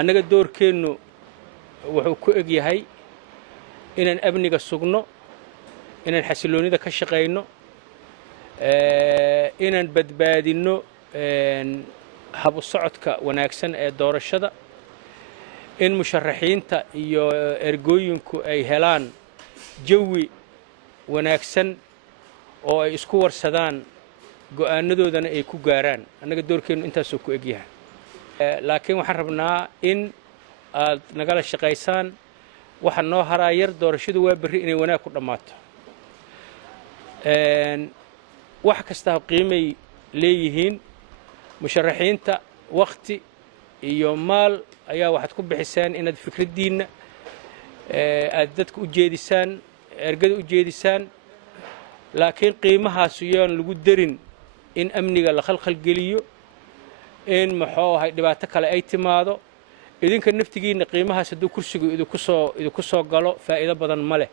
annaga doorkeennu wuxuu ku eg yahay inaan amniga sugno, inaan xasiloonida ka shaqayno, inaan badbaadinno habu socodka wanaagsan ee doorashada, in musharaxiinta iyo ergooyinku ay helaan jawi wanaagsan oo ay isku warsadaan go'aanadoodana ay ku gaaraan. annaga doorkeennu intaasoo ku eg yahay. laakiin waxaan rabnaa in aad nagala shaqaysaan. waxa noo haraa yar, doorashadu waa berri inay wanaag ku dhammaato. wax kasta qiimay leeyihiin. musharaxiinta waqti iyo maal ayaa waxaad ku bixisaan inaad fikraddiinna aad dadka u jeedisaan, ergada u jeedisaan. laakiin qiimahaas yaan lagu darin in amniga la khalkhalgeliyo, in muxuu ahay dhibaato kale ay timaado. idinka naftigiinna qiimahaas hadduu kursigu idinku soo galo faa'iido badan ma leh.